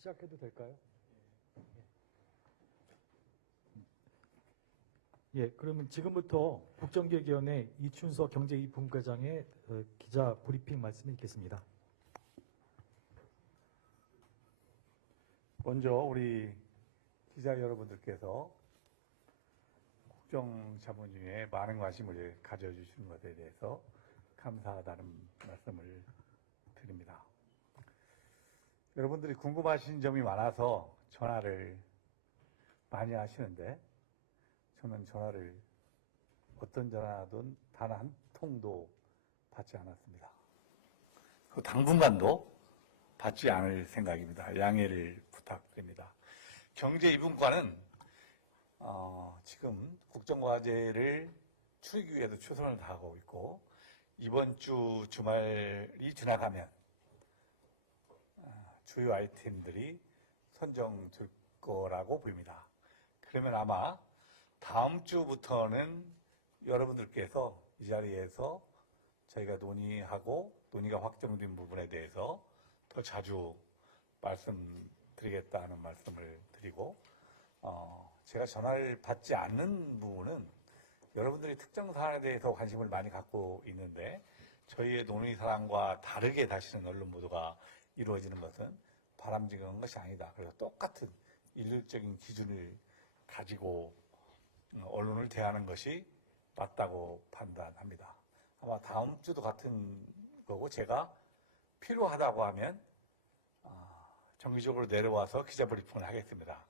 시작해도 될까요? 예, 그러면 지금부터 국정기획위원회 이춘석 경제2부과장의 기자 브리핑 말씀을 읽겠습니다. 먼저 우리 기자 여러분들께서 국정자문위에 많은 관심을 가져주시는 것에 대해서 감사하다는 말씀을 드립니다. 여러분들이 궁금하신 점이 많아서 전화를 많이 하시는데 저는 전화를 어떤 전화든 단 한 통도 받지 않았습니다. 당분간도 받지 않을 생각입니다. 양해를 부탁드립니다. 경제2분과는 지금 국정과제를 추리기 위해서 최선을 다하고 있고 이번 주 주말이 지나가면 주요 아이템들이 선정될 거라고 보입니다. 그러면 아마 다음 주부터는 여러분들께서 이 자리에서 저희가 논의가 확정된 부분에 대해서 더 자주 말씀드리겠다는 말씀을 드리고 제가 전화를 받지 않는 부분은 여러분들이 특정 사안에 대해서 관심을 많이 갖고 있는데 저희의 논의 사항과 다르게 다시는 언론 보도가 이루어지는 것은 바람직한 것이 아니다. 그래서 똑같은 일률적인 기준을 가지고 언론을 대하는 것이 맞다고 판단합니다. 아마 다음 주도 같은 거고 제가 필요하다고 하면 정기적으로 내려와서 기자 브리핑을 하겠습니다.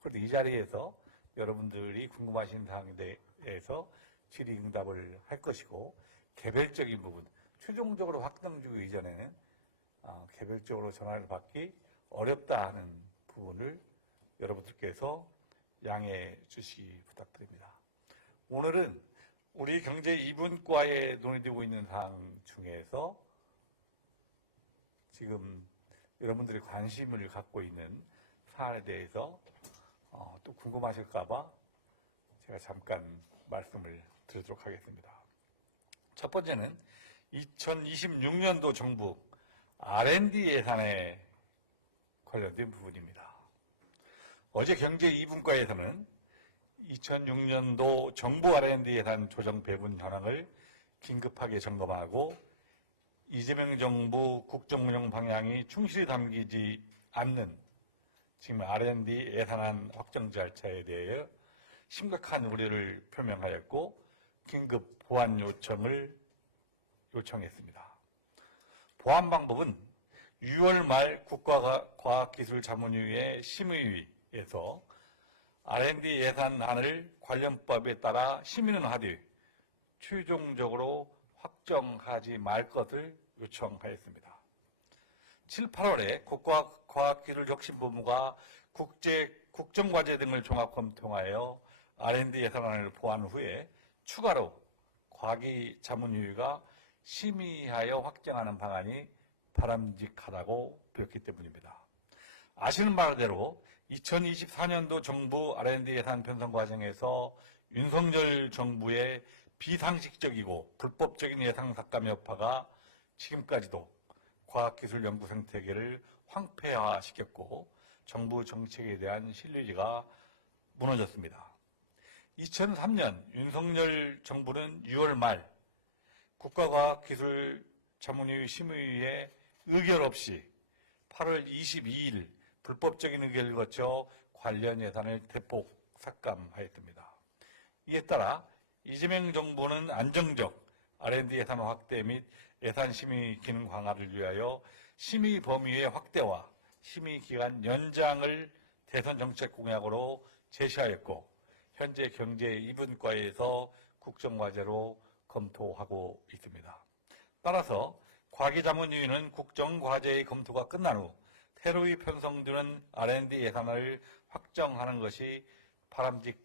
그런데 이 자리에서 여러분들이 궁금하신 사항에 대해서 질의응답을 할 것이고 개별적인 부분, 최종적으로 확정주기 이전에는 개별적으로 전화를 받기 어렵다 하는 부분을 여러분들께서 양해해 주시기 부탁드립니다. 오늘은 우리 경제2분과에 논의되고 있는 사항 중에서 지금 여러분들이 관심을 갖고 있는 사안에 대해서 또 궁금하실까봐 제가 잠깐 말씀을 드리도록 하겠습니다. 첫 번째는 2026년도 정부 R&D 예산에 관련된 부분입니다. 어제 경제2분과에서는 2006년도 정부 R&D 예산 조정 배분 현황을 긴급하게 점검하고 이재명 정부 국정운영 방향이 충실히 담기지 않는 지금 R&D 예산안 확정 절차에 대해 심각한 우려를 표명하였고 긴급 보완 요청을 요청했습니다. 보완 방법은 6월 말 국가과학기술자문위의 심의위에서 R&D 예산안을 관련법에 따라 심의는 하되 최종적으로 확정하지 말 것을 요청하였습니다. 7, 8월에 국가과학기술혁신본부가 국정과제 등을 종합 검토하여 R&D 예산안을 보완 후에 추가로 과기자문위가 심의하여 확정하는 방안이 바람직하다고 보였기 때문입니다. 아시는 바대로 2024년도 정부 R&D 예산 편성 과정에서 윤석열 정부의 비상식적이고 불법적인 예산 삭감 여파가 지금까지도 과학기술 연구 생태계를 황폐화시켰고 정부 정책에 대한 신뢰가 무너졌습니다. 2003년 윤석열 정부는 6월 말 국가과학기술자문위 심의위에 의결 없이 8월 22일 불법적인 의결을 거쳐 관련 예산을 대폭 삭감하였습니다. 이에 따라 이재명 정부는 안정적 R&D 예산 확대 및 예산 심의 기능 강화를 위하여 심의 범위의 확대와 심의 기간 연장을 대선 정책 공약으로 제시하였고 현재 경제2분과에서 국정과제로 검토하고 있습니다. 따라서 과기자문위는 국정과제의 검토가 끝난 후 새로이 편성되는 R&D 예산을 확정하는 것이 바람직하지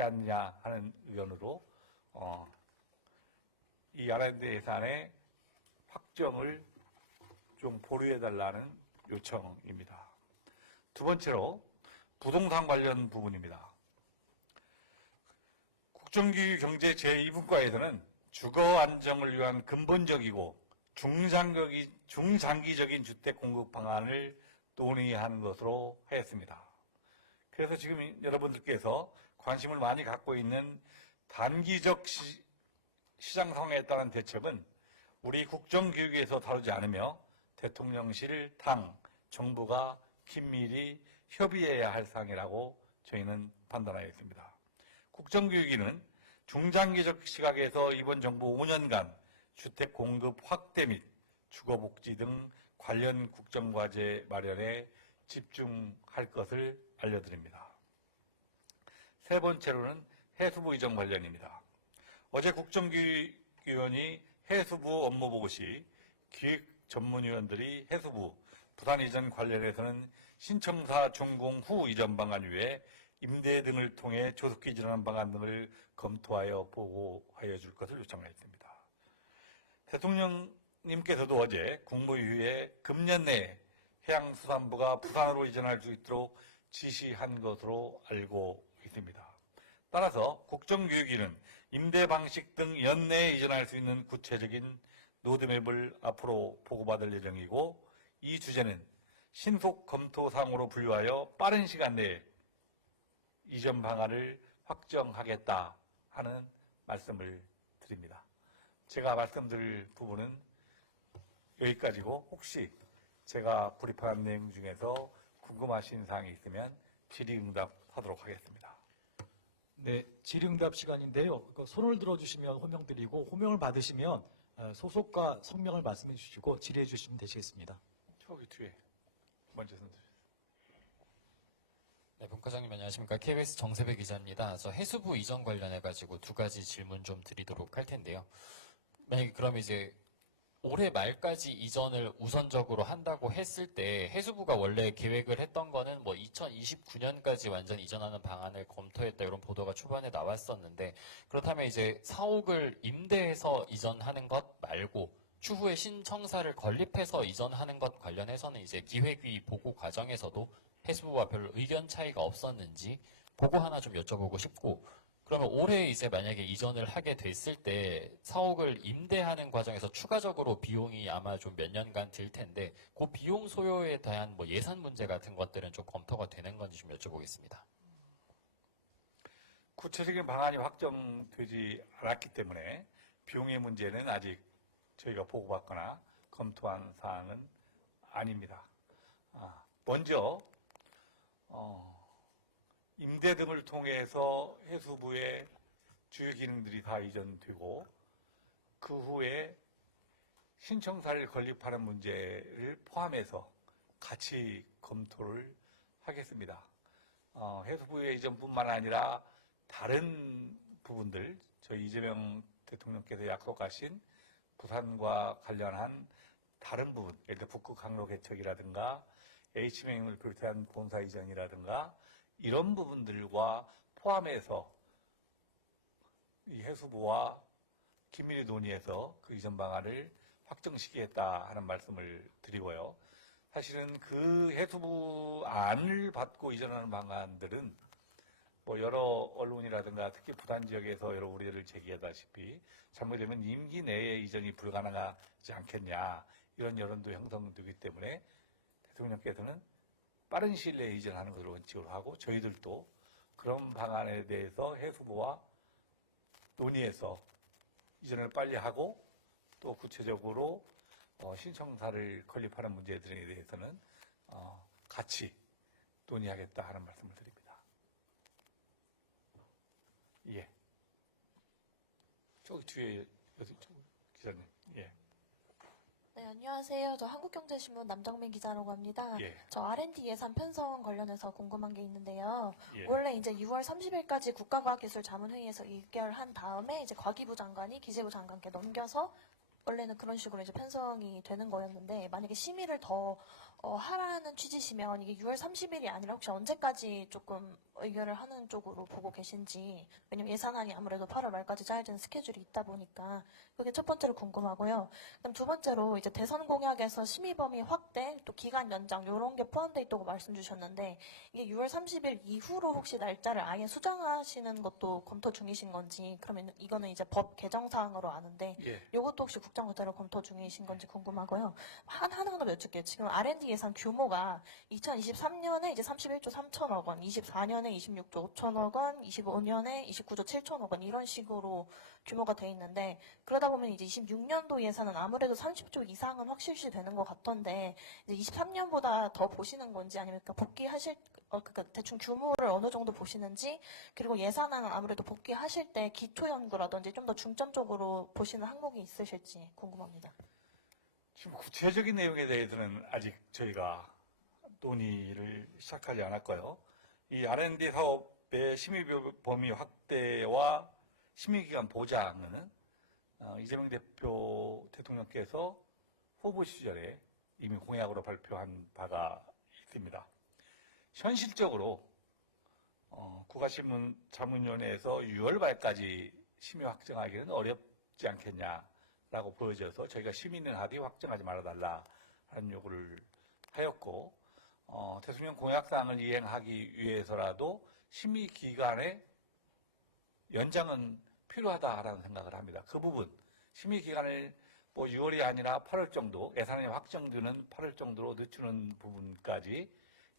않냐 하는 의견으로 이 R&D 예산의 확정을 좀 보류해달라는 요청입니다. 두 번째로 부동산 관련 부분입니다. 국정기획 경제 제2분과에서는 주거 안정을 위한 근본적이고 중장기적인 주택 공급 방안을 논의하는 것으로 하였습니다. 그래서 지금 여러분들께서 관심을 많이 갖고 있는 단기적 시장 상황에 따른 대책은 우리 국정교육에서 다루지 않으며 대통령실, 당, 정부가 긴밀히 협의해야 할 사항이라고 저희는 판단하였습니다. 국정교육위는 중장기적 시각에서 이번 정부 5년간 주택 공급 확대 및 주거복지 등 관련 국정과제 마련에 집중할 것을 알려드립니다. 세 번째로는 해수부 이전 관련입니다. 어제 국정교육위원이 해수부 업무 보고 시 기획 전문위원들이 해수부 부산 이전 관련해서는 신청사 준공 후 이전 방안 외에 임대 등을 통해 조속히 이전하는 방안 등을 검토하여 보고하여 줄 것을 요청하였습니다. 대통령님께서도 어제 국무위에 금년 내 해양수산부가 부산으로 이전할 수 있도록 지시한 것으로 알고 있습니다. 따라서 국정교육위는 임대 방식 등 연내에 이전할 수 있는 구체적인 로드맵을 앞으로 보고받을 예정이고, 이 주제는 신속 검토 사항으로 분류하여 빠른 시간 내에 이전 방안을 확정하겠다 하는 말씀을 드립니다. 제가 말씀드릴 부분은 여기까지고, 혹시 제가 브리프한 내용 중에서 궁금하신 사항이 있으면 질의응답하도록 하겠습니다. 네, 질의응답 시간인데요. 손을 들어주시면 호명 드리고, 호명을 받으시면 소속과 성명을 말씀해 주시고 질의해 주시면 되시겠습니다. 저기 뒤에 먼저 선생님. 네, 본과장님 안녕하십니까. KBS 정세배 기자입니다. 저 해수부 이전 관련해가지고 두 가지 질문 좀 드리도록 할 텐데요. 만약에 그럼 이제 올해 말까지 이전을 우선적으로 한다고 했을 때 해수부가 원래 계획을 했던 거는 뭐 2029년까지 완전 이전하는 방안을 검토했다 이런 보도가 초반에 나왔었는데, 그렇다면 이제 사옥을 임대해서 이전하는 것 말고 추후에 신청사를 건립해서 이전하는 것 관련해서는 이제 기획위 보고 과정에서도 해수부와 별로 의견 차이가 없었는지 그거 하나 좀 여쭤보고 싶고, 그러면 올해 이제 만약에 이전을 하게 됐을 때 사옥을 임대하는 과정에서 추가적으로 비용이 아마 좀 몇 년간 들 텐데 그 비용 소요에 대한 뭐 예산 문제 같은 것들은 좀 검토가 되는 건지 좀 여쭤보겠습니다. 구체적인 방안이 확정되지 않았기 때문에 비용의 문제는 아직 저희가 보고받거나 검토한 사항은 아닙니다. 먼저 임대 등을 통해서 해수부의 주요 기능들이 다 이전되고 그 후에 신청사를 건립하는 문제를 포함해서 같이 검토를 하겠습니다. 해수부의 이전뿐만 아니라 다른 부분들, 저희 이재명 대통령께서 약속하신 부산과 관련한 다른 부분, 예를 들어 북극 항로 개척이라든가 H명을 비롯한 본사 이전이라든가 이런 부분들과 포함해서 이 해수부와 긴밀히 논의해서 그 이전 방안을 확정시키겠다 하는 말씀을 드리고요. 사실은 그 해수부 안을 받고 이전하는 방안들은 뭐 여러 언론이라든가 특히 부산 지역에서 여러 우려를 제기하다시피 잘못되면 임기 내에 이전이 불가능하지 않겠냐 이런 여론도 형성되기 때문에 대통령께서는 빠른 시일 내에 이전하는 것으로 원칙으로 하고, 저희들도 그런 방안에 대해서 해수부와 논의해서 이전을 빨리 하고 또 구체적으로 신청사를 건립하는 문제들에 대해서는 같이 논의하겠다 하는 말씀을 드립니다. 예. 저기 뒤에 기자님. 예. 네, 안녕하세요. 저 한국경제신문 남정민 기자라고 합니다. 예. 저 R&D 예산 편성 관련해서 궁금한 게 있는데요. 예. 원래 이제 6월 30일까지 국가과학기술자문회의에서 의결한 다음에 이제 과기부 장관이 기재부 장관께 넘겨서 원래는 그런 식으로 이제 편성이 되는 거였는데, 만약에 심의를 더 하라는 취지시면 이게 6월 30일이 아니라 혹시 언제까지 조금 의결을 하는 쪽으로 보고 계신지, 왜냐면 예산안이 아무래도 8월 말까지 짜여진 스케줄이 있다 보니까 그게 첫 번째로 궁금하고요. 그다음 두 번째로 이제 대선 공약에서 심의 범위 확대, 또 기간 연장 이런 게 포함되어 있다고 말씀 주셨는데, 이게 6월 30일 이후로 혹시 날짜를 아예 수정하시는 것도 검토 중이신 건지, 그러면 이거는 이제 법 개정 사항으로 아는데 예. 이것도 혹시 국정과제로 검토 중이신 건지 궁금하고요. 하나 더 여쭐게요. 지금 R&D 상반기 예산 규모가 2023년에 이제 31조 3천억 원, 24년에 26조 5천억 원, 25년에 29조 7천억 원 이런 식으로 규모가 돼 있는데 그러다 보면 이제 26년도 예산은 아무래도 30조 이상은 확실시 되는 것 같던데 이제 23년보다 더 보시는 건지 아니면 그러니까 복귀하실 그러니까 대충 규모를 어느 정도 보시는지 그리고 예산은 아무래도 복귀하실 때 기초연구라든지 좀 더 중점적으로 보시는 항목이 있으실지 궁금합니다. 지금 구체적인 내용에 대해서는 아직 저희가 논의를 시작하지 않았고요. 이 R&D 사업의 심의 범위 확대와 심의기간 보장은 이재명 대통령께서 후보 시절에 이미 공약으로 발표한 바가 있습니다. 현실적으로 국가신문자문위원회에서 6월 말까지 심의 확정하기는 어렵지 않겠냐라고 보여져서 저희가 심의는 하되 확정하지 말아달라는 요구를 하였고 대통령 공약사항을 이행하기 위해서라도 심의 기간의 연장은 필요하다라는 생각을 합니다. 그 부분 심의 기간을 뭐 6월이 아니라 8월 정도 예산이 확정되는 8월 정도로 늦추는 부분까지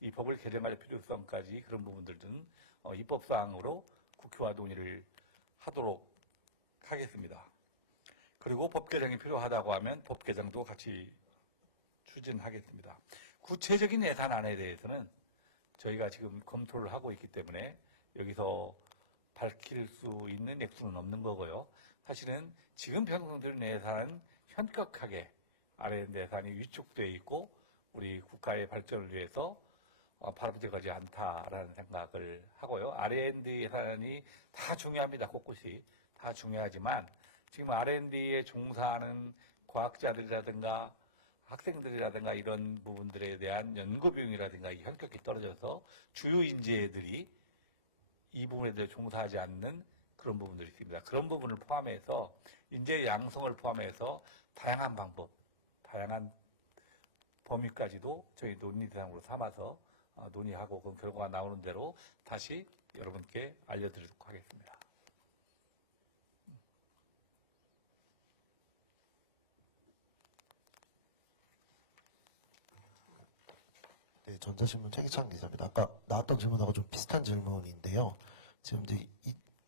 이 법을 개정할 필요성까지 그런 부분들은 입법사항으로 국회와 논의를 하도록 하겠습니다. 그리고 법 개정이 필요하다고 하면 법 개정도 같이 추진하겠습니다. 구체적인 예산안에 대해서는 저희가 지금 검토를 하고 있기 때문에 여기서 밝힐 수 있는 액수는 없는 거고요. 사실은 지금 편성되는 예산은 현격하게 R&D 예산이 위축되어 있고 우리 국가의 발전을 위해서 바람직하지 않다라는 생각을 하고요. R&D 예산이 다 중요합니다. 곳곳이 다 중요하지만 지금 R&D에 종사하는 과학자들이라든가 학생들이라든가 이런 부분들에 대한 연구 비용이라든가 현격히 떨어져서 주요 인재들이 이 부분에 대해 종사하지 않는 그런 부분들이 있습니다. 그런 부분을 포함해서 인재 양성을 포함해서 다양한 방법, 다양한 범위까지도 저희 논의 대상으로 삼아서 논의하고 그 결과가 나오는 대로 다시 여러분께 알려드리도록 하겠습니다. 네, 전자신문 최기찬 기자입니다. 아까 나왔던 질문하고 좀 비슷한 질문인데요. 지금 이제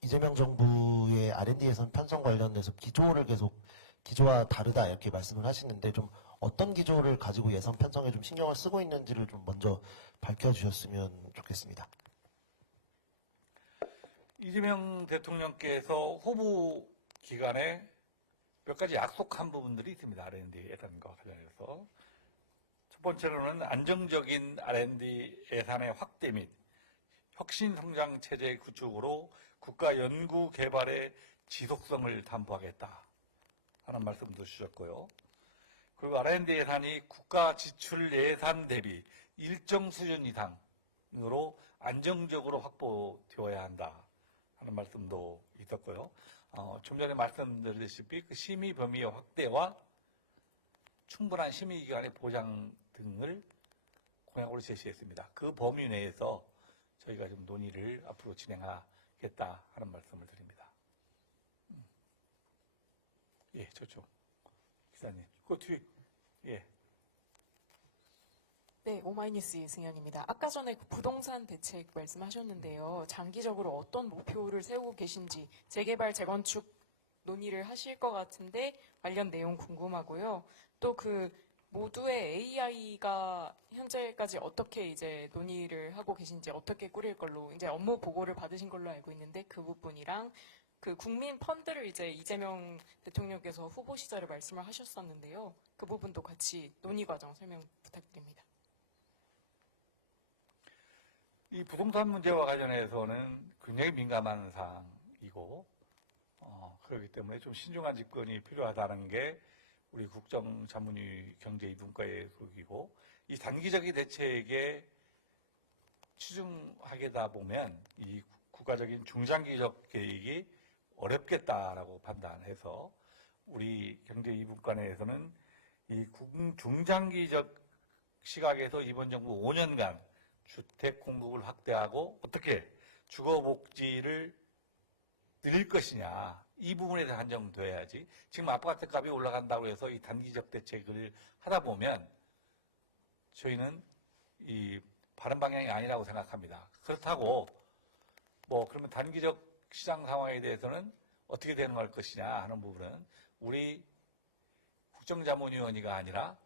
이재명 정부의 R&D 예산 편성 관련돼서 기조와 다르다 이렇게 말씀을 하시는데 좀 어떤 기조를 가지고 예산 편성에 좀 신경을 쓰고 있는지를 좀 먼저 밝혀주셨으면 좋겠습니다. 이재명 대통령께서 후보 기간에 몇 가지 약속한 부분들이 있습니다. R&D 예산과 관련해서. 첫 번째로는 안정적인 R&D 예산의 확대 및 혁신 성장 체제 구축으로 국가 연구 개발의 지속성을 담보하겠다 하는 말씀도 주셨고요. 그리고 R&D 예산이 국가 지출 예산 대비 일정 수준 이상으로 안정적으로 확보되어야 한다 하는 말씀도 있었고요. 좀 전에 말씀드렸다시피 그 심의 범위의 확대와 충분한 심의 기간의 보장 등을 공약으로 제시했습니다. 그 범위 내에서 저희가 좀 논의를 앞으로 진행하겠다 하는 말씀을 드립니다. 예, 저쪽 기사님, 그 뒤에 예. 네, 오마이뉴스 이승현입니다. 아까 전에 그 부동산 대책 말씀하셨는데요. 장기적으로 어떤 목표를 세우고 계신지 재개발, 재건축 논의를 하실 것 같은데 관련 내용 궁금하고요. 또 그 모두의 AI가 현재까지 어떻게 이제 논의를 하고 계신지 어떻게 꾸릴 걸로 이제 업무 보고를 받으신 걸로 알고 있는데 그 부분이랑 그 국민 펀드를 이제 이재명 대통령께서 후보 시절에 말씀을 하셨었는데요. 그 부분도 같이 논의 과정 설명 부탁드립니다. 이 부동산 문제와 관련해서는 굉장히 민감한 사항이고 그렇기 때문에 좀 신중한 집권이 필요하다는 게 우리 국정자문위 경제2분과의 속이고 이 단기적인 대책에 치중하게다 보면 이 국가적인 중장기적 계획이 어렵겠다라고 판단해서 우리 경제2분과 내에서는 이 중장기적 시각에서 이번 정부 5년간 주택 공급을 확대하고 어떻게 주거복지를 늘릴 것이냐 이 부분에 대해 한정돼야지 지금 아파트 값이 올라간다고 해서 이 단기적 대책을 하다 보면 저희는 이 바른 방향이 아니라고 생각합니다. 그렇다고 뭐 그러면 단기적 시장 상황에 대해서는 어떻게 대응할 것이냐 하는 부분은 우리 국정자문위원회가 아니라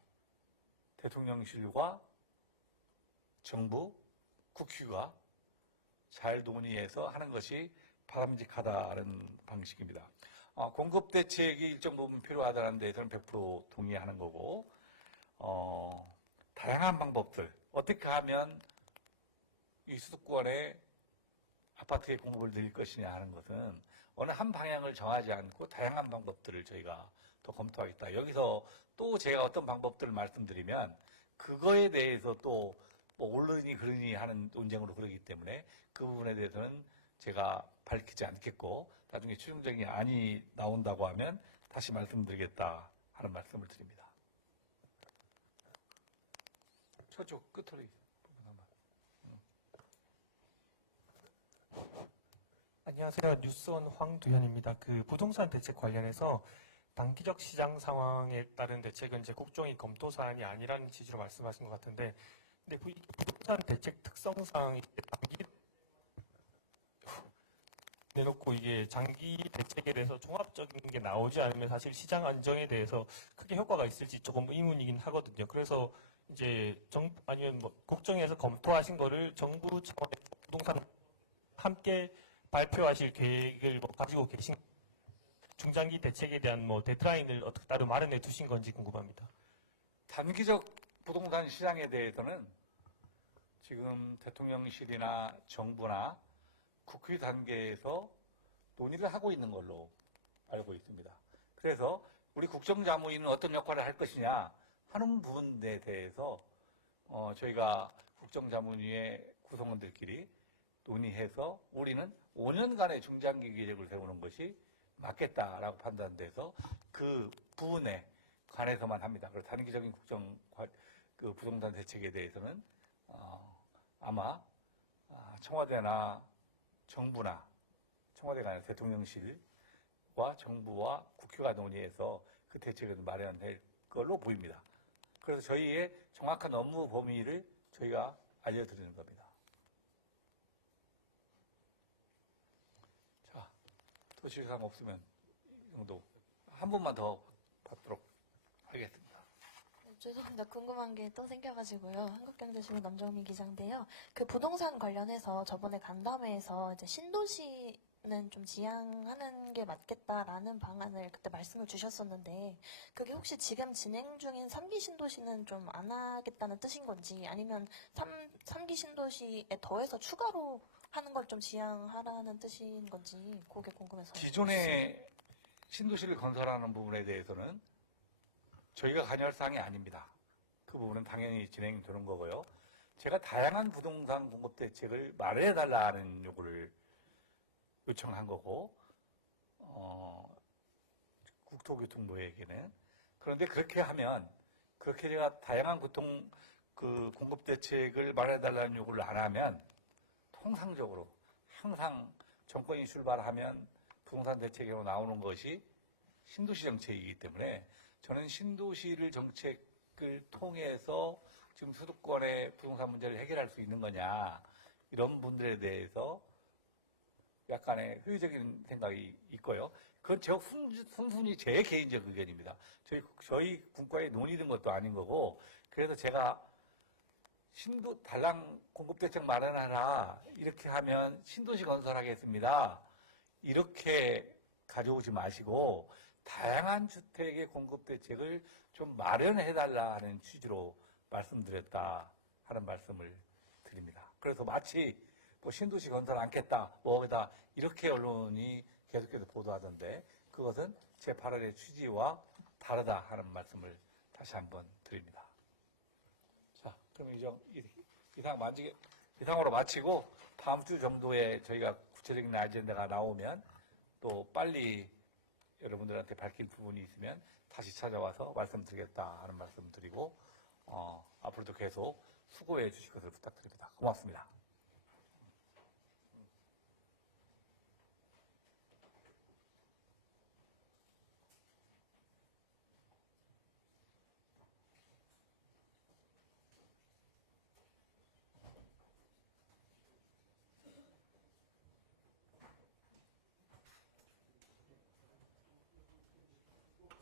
대통령실과 정부, 국회가 잘 논의해서 하는 것이 바람직하다는 방식입니다. 공급 대책이 일정 부분 필요하다는 데에서는 100% 동의하는 거고, 다양한 방법들, 어떻게 하면 이 수도권의 아파트의 공급을 늘릴 것이냐 하는 것은 어느 한 방향을 정하지 않고 다양한 방법들을 저희가 더 검토하겠다. 여기서 또 제가 어떤 방법들을 말씀드리면 그거에 대해서 또 뭐 옳으니 그르니 하는 논쟁으로 그러기 때문에 그 부분에 대해서는 제가 밝히지 않겠고 나중에 최종적인 안이 나온다고 하면 다시 말씀드리겠다 하는 말씀을 드립니다. 저쪽 끝으로 부분 한번. 안녕하세요. 뉴스원 황두현입니다. 그 부동산 대책 관련해서 단기적 시장 상황에 따른 대책은 이제 국정이 검토 사안이 아니라는 취지로 말씀하신 것 같은데, 근데 부동산 대책 특성상 이게 단기 내놓고 이게 장기 대책에 대해서 종합적인 게 나오지 않으면 사실 시장 안정에 대해서 크게 효과가 있을지 조금 의문이긴 하거든요. 그래서 이제 아니면 뭐 국정에서 검토하신 거를 정부 차원의 부동산 함께 발표하실 계획을 뭐 가지고 계신 중장기 대책에 대한 뭐 데드라인을 어떻게 따로 마련해 두신 건지 궁금합니다. 단기적 부동산 시장에 대해서는 지금 대통령실이나 정부나 국회 단계에서 논의를 하고 있는 걸로 알고 있습니다. 그래서 우리 국정자문위는 어떤 역할을 할 것이냐 하는 부분에 대해서 저희가 국정자문위의 구성원들끼리 논의해서 우리는 5년간의 중장기 계획을 세우는 것이 맞겠다라고 판단돼서 그 부분에 관해서만 합니다. 그래서 단기적인 그 부동산 대책에 대해서는 아마 청와대나 정부나 청와대가 아니라 대통령실과 정부와 국회가 논의해서 그 대책을 마련할 걸로 보입니다. 그래서 저희의 정확한 업무 범위를 저희가 알려드리는 겁니다. 자, 더 질의사항 없으면 이 정도 한 번만 더 받도록 하겠습니다. 죄송합니다. 궁금한 게 또 생겨가지고요. 한국경제신문 남정민 기자인데요. 그 부동산 관련해서 저번에 간담회에서 이제 신도시는 좀 지향하는 게 맞겠다라는 방안을 그때 말씀을 주셨었는데, 그게 혹시 지금 진행 중인 3기 신도시는 좀 안 하겠다는 뜻인 건지, 아니면 3기 신도시에 더해서 추가로 하는 걸 좀 지향하라는 뜻인 건지, 그게 궁금해서. 기존의 신도시를 건설하는 부분에 대해서는 저희가 관여할 사항이 아닙니다. 그 부분은 당연히 진행되는 거고요. 제가 다양한 부동산 공급 대책을 마련해달라는 요구를 요청한 거고, 국토교통부에게는. 그런데 그렇게 하면, 그렇게 제가 다양한 공급 대책을 마련해달라는 요구를 안 하면, 통상적으로 항상 정권이 출발하면 부동산 대책으로 나오는 것이 신도시 정책이기 때문에 저는 신도시를 정책을 통해서 지금 수도권의 부동산 문제를 해결할 수 있는 거냐, 이런 분들에 대해서 약간의 회의적인 생각이 있고요. 그건 제가 순순히 제 개인적 의견입니다. 저희 분과에 논의된 것도 아닌 거고, 그래서 제가 달랑 공급대책 마련하라, 이렇게 하면 신도시 건설하겠습니다, 이렇게 가져오지 마시고 다양한 주택의 공급대책을 좀 마련해달라 하는 취지로 말씀드렸다 하는 말씀을 드립니다. 그래서 마치 뭐 신도시 건설 않겠다, 뭐다, 이렇게 언론이 계속해서 보도하던데, 그것은 제8월의 취지와 다르다 하는 말씀을 다시 한번 드립니다. 자, 그럼 이상으로 마치고 다음 주 정도에 저희가 구체적인 아젠다가 나오면 또 빨리 여러분들한테 밝힐 부분이 있으면 다시 찾아와서 말씀드리겠다 하는 말씀 드리고, 앞으로도 계속 수고해 주실 것을 부탁드립니다. 고맙습니다.